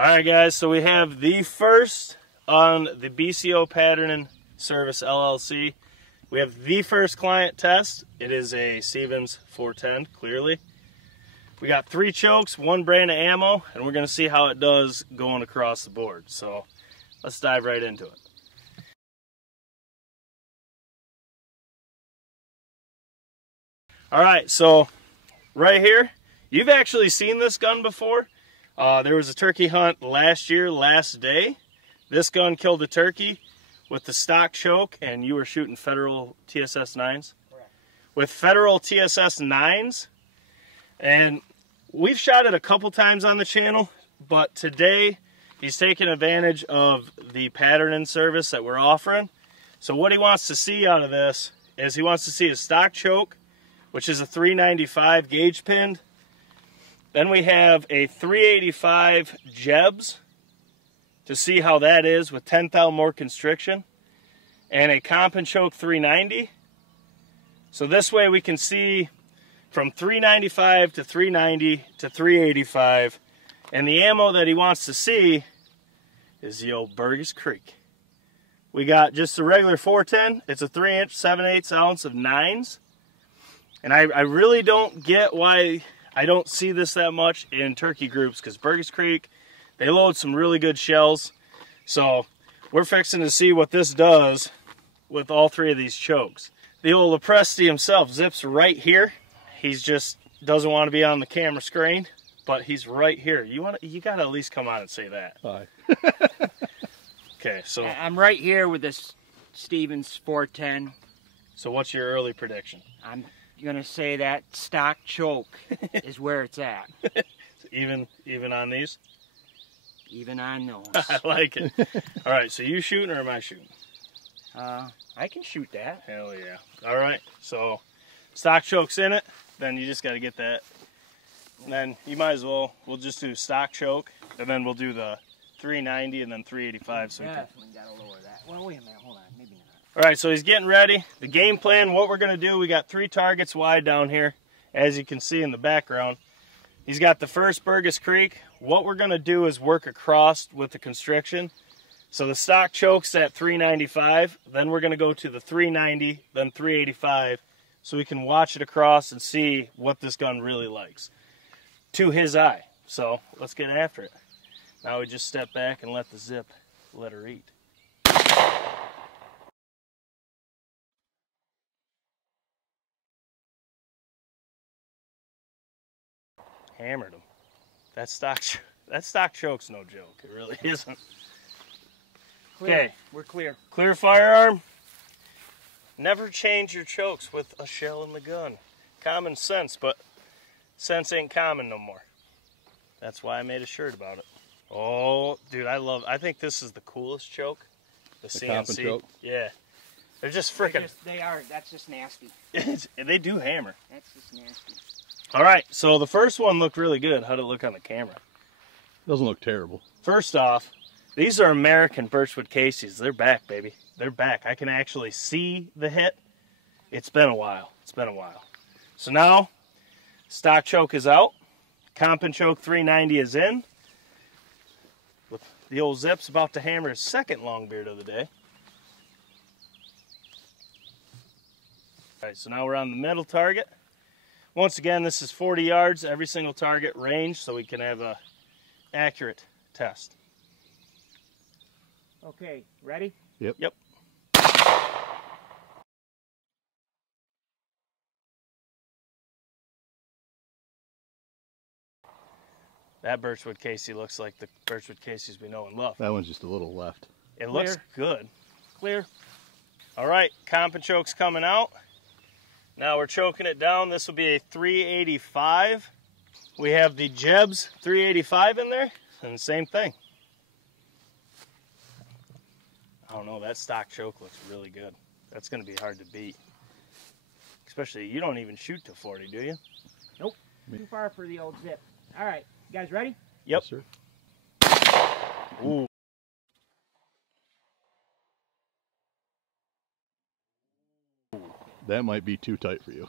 All right, guys, so we have the first on the BCO Patterning Service LLC. We have the first client test. It is a Stevens 410, clearly. We got 3 chokes, 1 brand of ammo, and we're going to see how it does going across the board. So let's dive right into it. All right, so right here, you've actually seen this gun before. There was a turkey hunt last year, last day. This gun killed a turkey with the stock choke, and you were shooting Federal TSS 9's? Correct. With Federal TSS 9's, and we've shot it a couple times on the channel, but today he's taking advantage of the patterning service that we're offering. So what he wants to see out of this is he wants to see a stock choke, which is a 395 gauge pinned. Then we have a 385 Jebs to see how that is with 10 thou more constriction, and a comp and choke 390. So this way we can see from 395 to 390 to 385, and the ammo that he wants to see is the old Burgess Creek. We got just a regular 410. It's a 3-inch 7/8 ounce of 9's, and I really don't get why I don't see this that much in turkey groups, because Burgess Creek, they load some really good shells. So we're fixing to see what this does with all 3 of these chokes. The old Lepresti himself, Zip's right here. He's just doesn't want to be on the camera screen, but he's right here. You gotta at least come on and say that. Hi. Okay, so I'm right here with this Stevens 410. So what's your early prediction? I'm gonna say that stock choke is where it's at. Even on these? Even on those. I like it. All right, so you shooting or am I shooting? I can shoot that. Hell yeah. All right, so stock choke's in it, then you just got to get that. And then you might as well, we'll just do stock choke, and then we'll do the 390 and then 385. So definitely got to lower that. Well, wait a minute, hold on, maybe not. All right, so he's getting ready. The game plan, what we're going to do, we got 3 targets wide down here, as you can see in the background. He's got the first Burgess Creek. What we're going to do is work across with the constriction. So the stock choke's at 395, then we're going to go to the 390, then 385, so we can watch it across and see what this gun really likes to his eye. So let's get after it. Now we just step back and let the Zip let her eat. Hammered him. That stock choke's no joke. It really isn't. Okay, we're clear. Clear firearm. Never change your chokes with a shell in the gun. Common sense, but sense ain't common no more. That's why I made a shirt about it. Oh, dude, I think this is the coolest choke. The CNC choke? Yeah. They're just freaking. They are. That's just nasty. They do hammer. That's just nasty. All right, so the first one looked really good. How'd it look on the camera? Doesn't look terrible. First off, these are American Birchwood Casey's. They're back, baby. They're back. I can actually see the hit. It's been a while. It's been a while. So now, stock choke is out. Comp and choke 390 is in. With the old Zip's about to hammer his second long beard of the day. All right, so now we're on the middle target. Once again, this is 40 yards, every single target range, so we can have a accurate test. Okay, ready? Yep. Yep. That Birchwood Casey looks like the Birchwood Caseys we know and love. That one's just a little left. It looks good. Clear. All right, comp and choke's coming out. Now we're choking it down. This will be a 385. We have the Jebs 385 in there, and the same thing. I don't know, that stock choke looks really good. That's going to be hard to beat. Especially, you don't even shoot to 40, do you? Nope. Too far for the old Zip. All right, you guys ready? Yep. Yes, sir. Ooh. That might be too tight for you.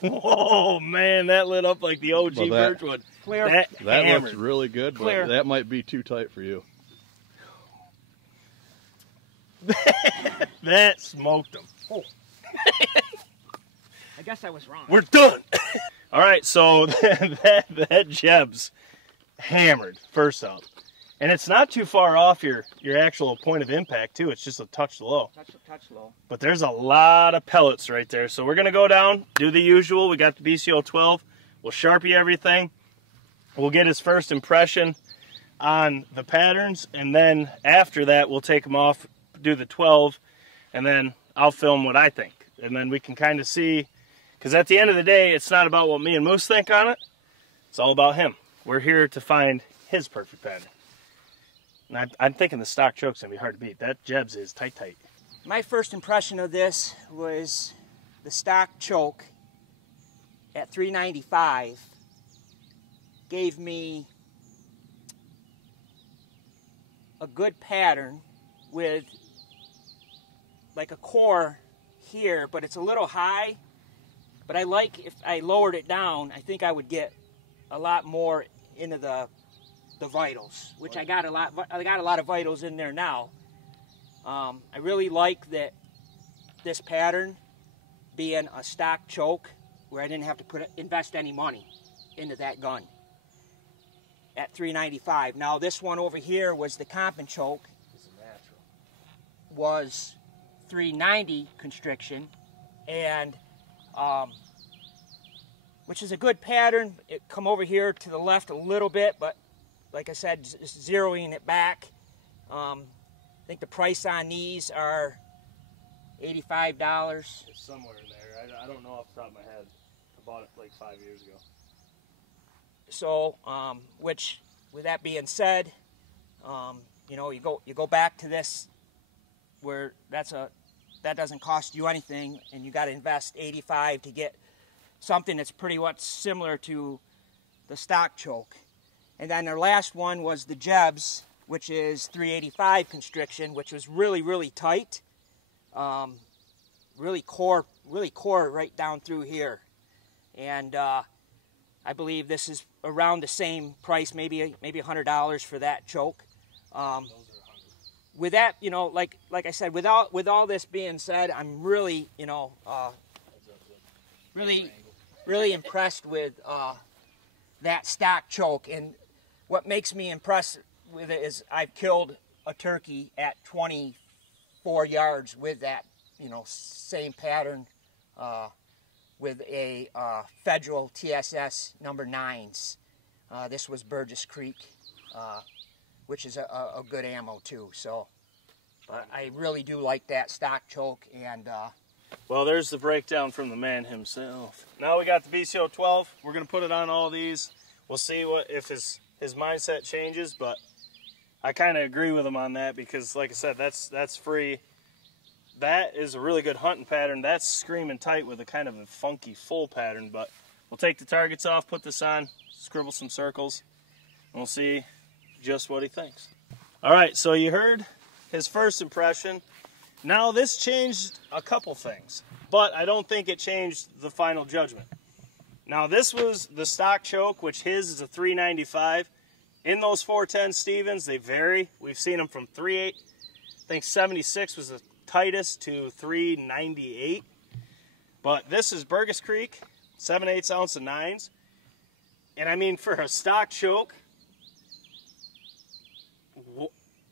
Whoa, man, that lit up like the OG Birchwood. Clear. That hammered. looks really good, but Clear. that might be too tight for you. That smoked him. Oh. I guess I was wrong. We're done. All right, so that Jebs hammered first up. And it's not too far off your actual point of impact, too. It's just a touch low. Touch low. But there's a lot of pellets right there. So we're going to go down, do the usual. We got the BCO 12. We'll Sharpie everything. We'll get his first impression on the patterns. And then after that, we'll take them off, do the 12. And then I'll film what I think. And then we can kind of see. Because at the end of the day, it's not about what me and Moose think on it. It's all about him. We're here to find his perfect pattern. And I'm thinking the stock choke's going to be hard to beat. That Jebs is tight. My first impression of this was the stock choke at $3.95 gave me a good pattern with like a core here, but it's a little high. But I like, if I lowered it down, I think I would get a lot more into the vitals, which I got a lot of vitals in there now. I really like that this pattern being a stock choke where I didn't have to invest any money into that gun at $3.95. Now this one over here was the comp and choke, was $3.90 constriction, and which is a good pattern. It come over here to the left a little bit, but like I said, just zeroing it back. I think the price on these are $85. It's somewhere in there. I don't know off the top of my head. I bought it like 5 years ago. So, which, with that being said, you know, you go back to this where that doesn't cost you anything, and you got to invest $85 to get something that's pretty much similar to the stock choke. And then our last one was the Jebs, which is $3.85 constriction, which was really tight, really core right down through here. And I believe this is around the same price, maybe $100 for that choke. With that, you know, like I said, with all this being said, I'm really, you know, really impressed with that stock choke. And what makes me impressed with it is I've killed a turkey at 24 yards with that, you know, same pattern with a federal TSS number 9's. This was Burgess Creek, which is a good ammo too. So I really do like that stock choke. And well, there's the breakdown from the man himself. Now we got the BCO 12. We're going to put it on all these. We'll see if his mindset changes, but I kind of agree with him on that because, like I said, that's free. That is a really good hunting pattern. That's screaming tight with a kind of a funky full pattern, but we'll take the targets off, put this on, scribble some circles, and we'll see just what he thinks. All right, so you heard his first impression. Now this changed a couple things, but I don't think it changed the final judgment. Now this was the stock choke, which his is a $3.95. In those 410 Stevens, they vary. We've seen them from 3.8, I think 76 was the tightest, to 3.98. But this is Burgess Creek, 7/8 ounce of 9's. And I mean, for a stock choke,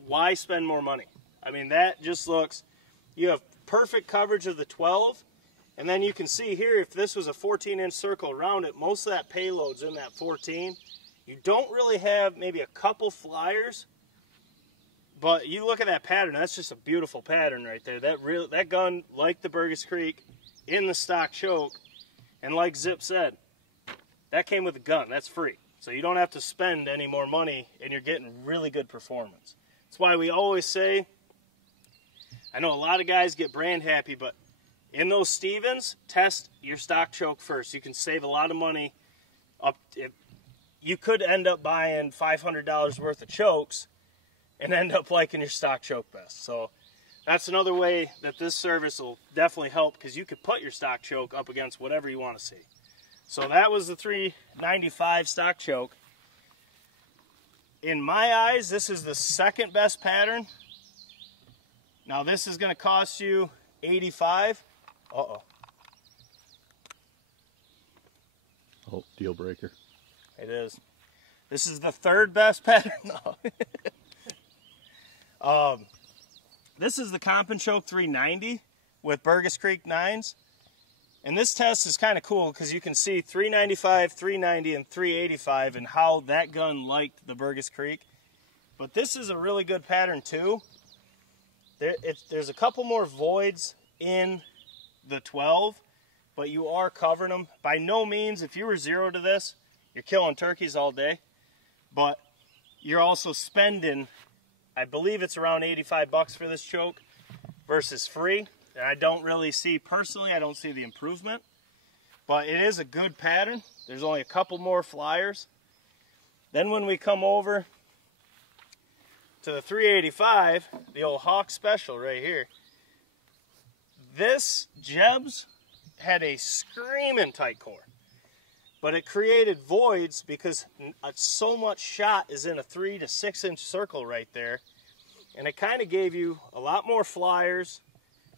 why spend more money? I mean, that just looks, you have perfect coverage of the 12. And then you can see here, if this was a 14-inch circle around it, most of that payload's in that 14. You don't really have maybe a couple flyers, but you look at that pattern, that's just a beautiful pattern right there. That gun, like the Burgess Creek, in the stock choke, and like Zip said, that came with the gun. That's free. So you don't have to spend any more money, and you're getting really good performance. That's why we always say, I know a lot of guys get brand happy, but in those Stevens, test your stock choke first. You can save a lot of money. You could end up buying $500 worth of chokes and end up liking your stock choke best. So that's another way that this service will definitely help, because you could put your stock choke up against whatever you want to see. So that was the 395 stock choke. In my eyes, this is the second best pattern. Now this is going to cost you $85. Uh-oh. Oh, deal breaker. It is. This is the third best pattern. No. This is the Comp and Choke 390 with Burgess Creek 9's. And this test is kind of cool because you can see 395, 390, and 385 and how that gun liked the Burgess Creek. But this is a really good pattern too. There's a couple more voids in the 12, but you are covering them. By no means, if you were zero to this, you're killing turkeys all day. But you're also spending, I believe it's around 85 bucks for this choke versus free. And I don't really see, personally, I don't see the improvement. But it is a good pattern. There's only a couple more flyers. Then when we come over to the 385, the old Hawk Special right here, this Jebs had a screaming tight core. But it created voids because so much shot is in a 3 to 6 inch circle right there. And it kind of gave you a lot more flyers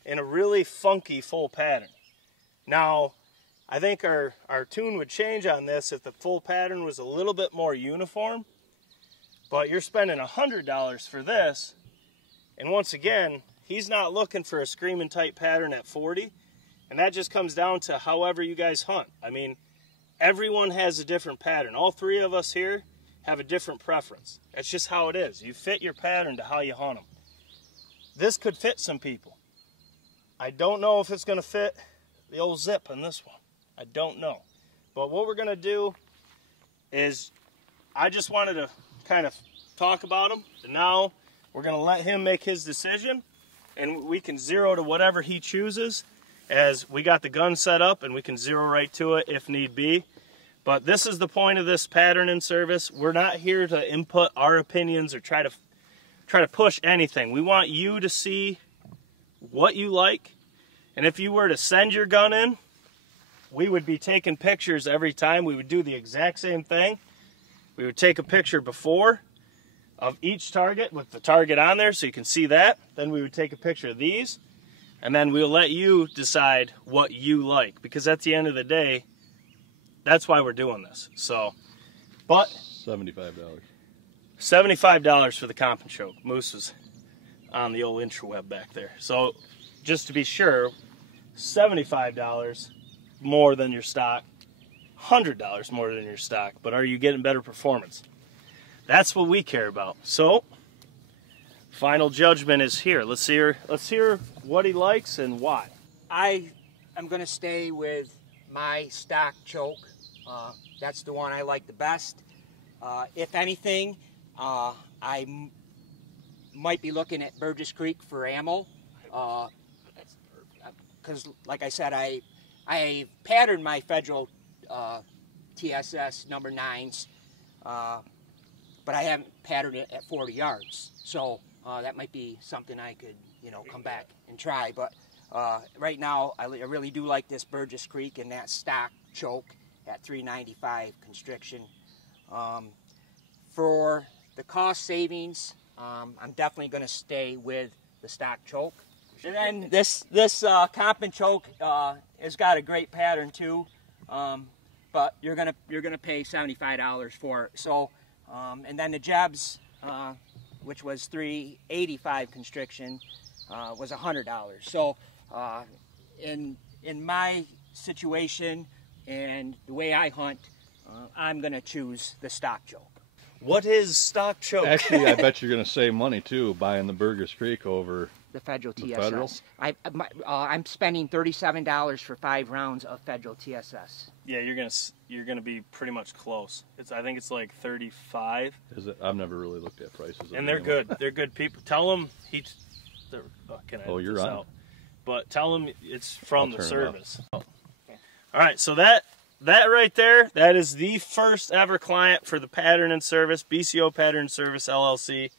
in a really funky full pattern. Now, I think our tune would change on this if the full pattern was a little bit more uniform. But you're spending $100 for this. And once again, he's not looking for a screaming tight pattern at 40. And that just comes down to however you guys hunt. I mean, everyone has a different pattern. All three of us here have a different preference. That's just how it is. You fit your pattern to how you hunt them. This could fit some people. I don't know if it's going to fit the old zip in this one. I don't know. But what we're going to do is, I just wanted to kind of talk about him. And now we're going to let him make his decision. And we can zero to whatever he chooses, as we got the gun set up and we can zero right to it if need be. But this is the point of this patterning service. We're not here to input our opinions or try to push anything. We want you to see what you like. And if you were to send your gun in, we would be taking pictures every time. We would do the exact same thing. We would take a picture before of each target with the target on there so you can see that. Then we would take a picture of these. And then we'll let you decide what you like. Because at the end of the day, that's why we're doing this. So, but $75. $75 for the Comp and Choke. Moose was on the old intraweb back there. So, just to be sure, $75 more than your stock, $100 more than your stock. But are you getting better performance? That's what we care about. So, final judgment is here. Let's hear what he likes and why. I am going to stay with my stock choke. That's the one I like the best. If anything, I might be looking at Burgess Creek for ammo. Because, like I said, I patterned my federal TSS number 9's, but I haven't patterned it at 40 yards. So that might be something I could, come back and try. But right now, I really do like this Burgess Creek and that stock choke at 395 constriction. For the cost savings, I'm definitely going to stay with the stock choke. And then this Comp and Choke has got a great pattern too, but you're gonna pay $75 for it. So, and then the Jebs, which was 385 constriction, was $100. So, in my situation and the way I hunt, I'm gonna choose the stock choke. What is stock choke? Actually, I bet you're going to save money too buying the Burgess Creek over the federal TSS. Federal? I'm spending $37 for 5 rounds of federal TSS. Yeah, you're gonna be pretty much close. I think it's like 35. Is it? I've never really looked at prices. And they're good. They're good people. Tell them you're on. out. But tell them it's from the turn it service. All right, so that right there, that is the first ever client for the patterning service, BCO Patterning Service LLC.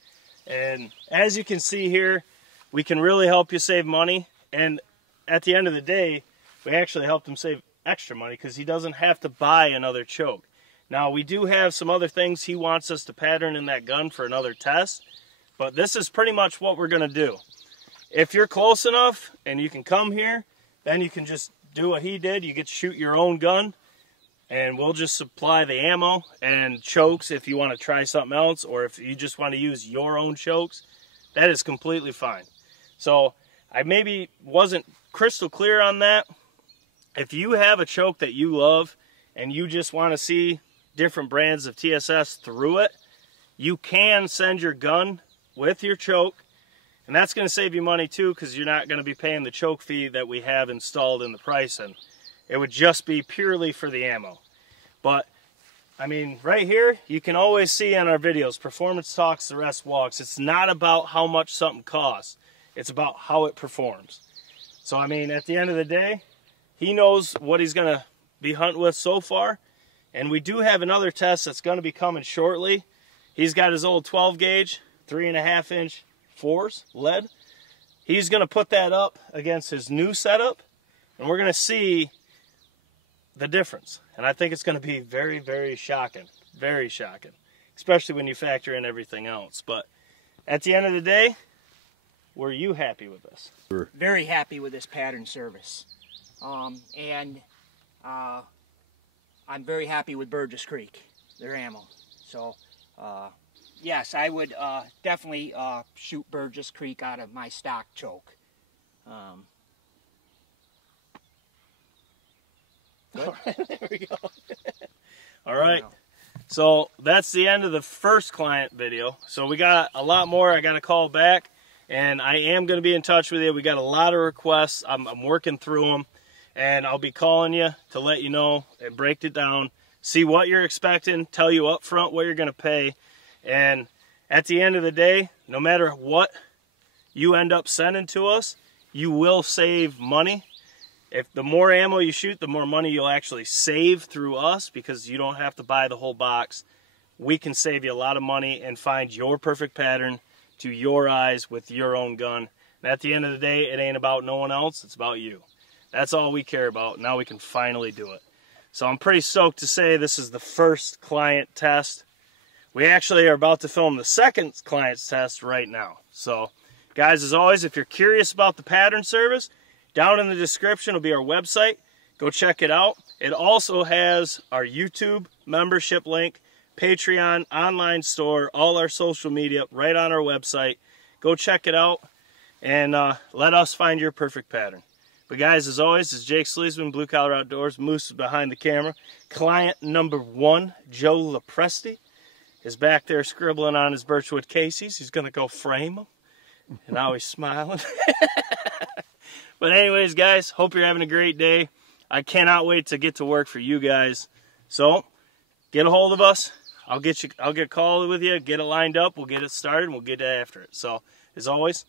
And as you can see here, we can really help you save money. And at the end of the day, we actually helped them save extra money because he doesn't have to buy another choke. Now, we do have some other things he wants us to pattern in that gun for another test, but this is pretty much what we're going to do. If you're close enough and you can come here, then you can just do what he did. You get to shoot your own gun, and we'll just supply the ammo and chokes if you want to try something else, or if you just want to use your own chokes, that is completely fine. So I maybe wasn't crystal clear on that. If you have a choke that you love and you just want to see different brands of TSS through it, you can send your gun with your choke, and that's going to save you money too, because you're not going to be paying the choke fee that we have installed in the pricing. It would just be purely for the ammo. But I mean, right here you can always see on our videos, performance talks, the rest walks. It's not about how much something costs, it's about how it performs. So I mean, at the end of the day, he knows what he's going to be hunting with so far. And we do have another test that's going to be coming shortly. He's got his old 12 gauge, 3.5 inch 4s lead. He's going to put that up against his new setup, and we're going to see the difference. And I think it's going to be very, very shocking. Very shocking. Especially when you factor in everything else. But at the end of the day, were you happy with this? Very happy with this pattern service. I'm very happy with Burgess Creek, their ammo. So, yes, I would definitely shoot Burgess Creek out of my stock choke. All right, there we go. All right, so that's the end of the first client video. So we got a lot more. I got to call back, and I am going to be in touch with you. We got a lot of requests. I'm working through them. And I'll be calling you to let you know and break it down, see what you're expecting, tell you up front what you're going to pay. And at the end of the day, no matter what you end up sending to us, you will save money. If the more ammo you shoot, the more money you'll actually save through us, because you don't have to buy the whole box. We can save you a lot of money and find your perfect pattern to your eyes with your own gun. And at the end of the day, it ain't about no one else, it's about you. That's all we care about. Now we can finally do it. So I'm pretty stoked to say this is the first client test. We actually are about to film the second client's test right now. So guys, as always, if you're curious about the pattern service, down in the description will be our website. Go check it out. It also has our YouTube membership link, Patreon, online store, all our social media right on our website. Go check it out and let us find your perfect pattern. But guys, as always, this is Jake Sleesman, Blue Collar Outdoors. Moose is behind the camera. Client number 1, Joe Lopresti, is back there scribbling on his birchwood cases. He's going to go frame them. And now he's smiling. But anyways, guys, hope you're having a great day. I cannot wait to get to work for you guys. So, get a hold of us. I'll get a call with you, get it lined up, we'll get it started, and we'll get after it. So, as always,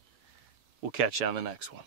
we'll catch you on the next one.